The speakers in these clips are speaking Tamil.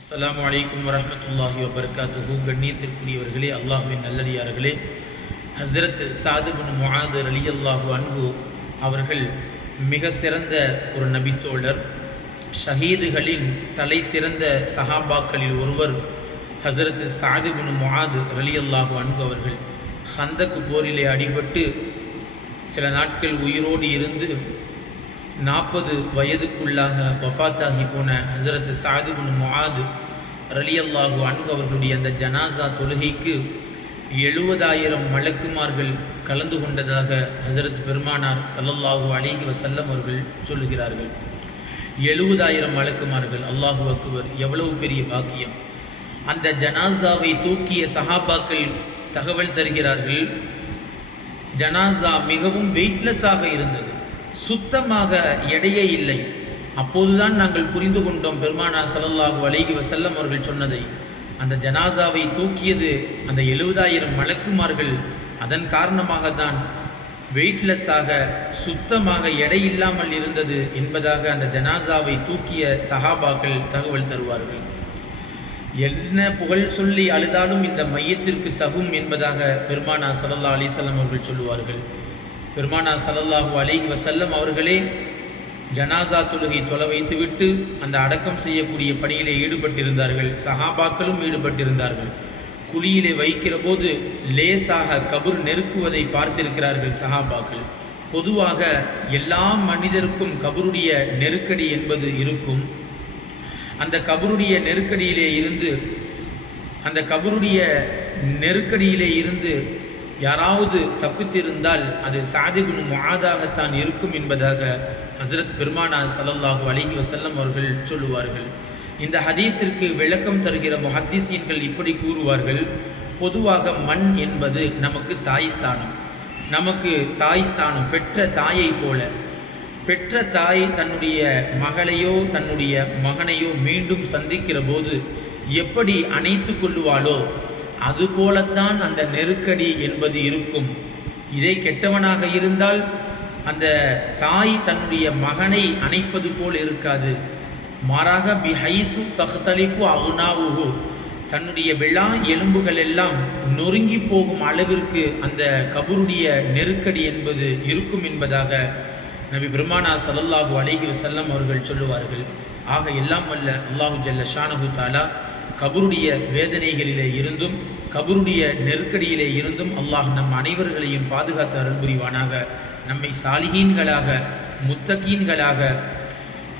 அஸ்லாம் வலைக்கம் வரமத்துல்லாஹி வபரகாத்துஹு. கண்ணியத்திற்குரியவர்களே அல்லாஹுவின் நல்லடியார்களே ஹஸ்ரத் சாது பின் அலி ரலியல்லாஹு அன்பு அவர்கள் மிக சிறந்த ஒரு நபித்தோழர். ஷஹீதுகளின் தலை சிறந்த சஹாபாக்களில் ஒருவர் ஹஸ்ரத் சாது பின் அலி அல்லாஹு அன்பு அவர்கள். ஹந்தக்கு போரிலே அடிபட்டு சில நாட்கள் உயிரோடு இருந்து நாற்பது வயதுக்குள்ளாக வஃத்தாகி போன ஹசரத் சாது பின் முஆது ரலியல்லாஹு அன்பு அவர்களுடைய அந்த ஜனாசா தொழுகைக்கு எழுபதாயிரம் மலக்குமார்கள் கலந்து கொண்டதாக ஹசரத் பெருமானார் சல்லல்லாஹூ அலிஹி வசல்லம் அவர்கள் சொல்லுகிறார்கள். எழுபதாயிரம் மலக்குமார்கள் அல்லாஹு அக்குவர் எவ்வளவு பெரிய பாக்கியம். அந்த ஜனாசாவை தூக்கிய சஹாபாக்கள் தகவல் தருகிறார்கள் ஜனாசா மிகவும் வெயிட்லெஸ்ஸாக இருந்தது. சுத்தமாக எடையே இல்லை. அப்போதுதான் நாங்கள் புரிந்து கொண்டோம் பெருமானா ஸல்லல்லாஹு அலைகி வசல்லம் அவர்கள் சொன்னதை. அந்த ஜனாசாவை தூக்கியது அந்த எழுபதாயிரம் மலக்குமார்கள். அதன் காரணமாக தான் வெயிட்லெஸ்ஸாக சுத்தமாக எடை இல்லாமல் இருந்தது என்பதாக அந்த ஜனாசாவை தூக்கிய சஹாபாக்கள் தகவல் தருவார்கள். என்ன புகழ் சொல்லி அழுதாலும் இந்த மையத்திற்கு தகும் என்பதாக பெருமானா சல்லல்லா அலிசல்லம் அவர்கள் சொல்லுவார்கள். பெருமானா சல்லல்லாஹு அலைஹி வசல்லம் அவர்களே ஜனாசா தொழுகை தொலை வைத்துவிட்டு அந்த அடக்கம் செய்யக்கூடிய பணியிலே ஈடுபட்டிருந்தார்கள். சஹாபாக்களும் ஈடுபட்டிருந்தார்கள். குழியிலே வைக்கிற போது லேசாக கபுர் நெருக்குவதை பார்த்திருக்கிறார்கள் சஹாபாக்கள். பொதுவாக எல்லா மனிதருக்கும் கபருடைய நெருக்கடி என்பது இருக்கும். அந்த கபருடைய நெருக்கடியிலே இருந்து அந்த கபருடைய நெருக்கடியிலே இருந்து யாராவது தப்பித்திருந்தால் அது சாதிகுன் மாதாகத்தான் இருக்கும் என்பதாக ஹசரத் பெருமானா சல்லல்லாஹு அலஹி வசல்லம் அவர்கள் சொல்லுவார்கள். இந்த ஹதீஸிற்கு விளக்கம் தருகிற முஹத்தீசீன்கள் இப்படி கூறுவார்கள் பொதுவாக மண் என்பது நமக்கு தாய்ஸ்தானம் நமக்கு தாய் ஸ்தானம் பெற்ற தாயை போல. பெற்ற தாய் தன்னுடைய மகளையோ தன்னுடைய மகனையோ மீண்டும் சந்திக்கிற போது எப்படி அணைத்து கொள்ளுவாளோ அதுபோலத்தான் அந்த நெருக்கடி என்பது இருக்கும். இதே கெட்டவனாக இருந்தால் அந்த தாய் தன்னுடைய மகனை அணைப்பது போல் இருக்காது. மாறாக பி ஹைசு தஹ்தலிஃபு அகுனாவுஹு. தன்னுடைய விழா எலும்புகள் எல்லாம் நொறுங்கி போகும் அளவிற்கு அந்த கபருடைய நெருக்கடி என்பது இருக்கும் என்பதாக நபி பிரம்மானா சல்லல்லாஹு அலஹி வசல்லம் அவர்கள் சொல்லுவார்கள். ஆக எல்லாம் வல்ல அல்லாஹு ஜல்ல ஷானஹு தாலா கபருடைய வேதனைகளிலே இருந்தும் கபருடைய நெருக்கடியிலே இருந்தும் அல்லாஹ் நம் அனைவர்களையும் பாதுகாத்து அருள் புரிவானாக நம்மை சாலிகீன்களாக முத்தகீன்களாக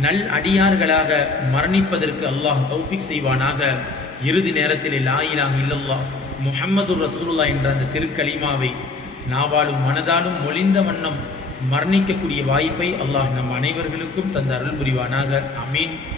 நல் அடியார்களாக மரணிப்பதற்கு அல்லாஹ் தௌஃபிக் செய்வானாக. இறுதி நேரத்தில் லாயிலாக இல்லல்லா முஹம்மது ரசூல்லா என்ற அந்த திருக்கலிமாவை நாவாலும் மனதாலும் மொழிந்த வண்ணம் மரணிக்கக்கூடிய வாய்ப்பை அல்லாஹ் நம் அனைவர்களுக்கும் தந்த அருள் புரிவானாக அமீன்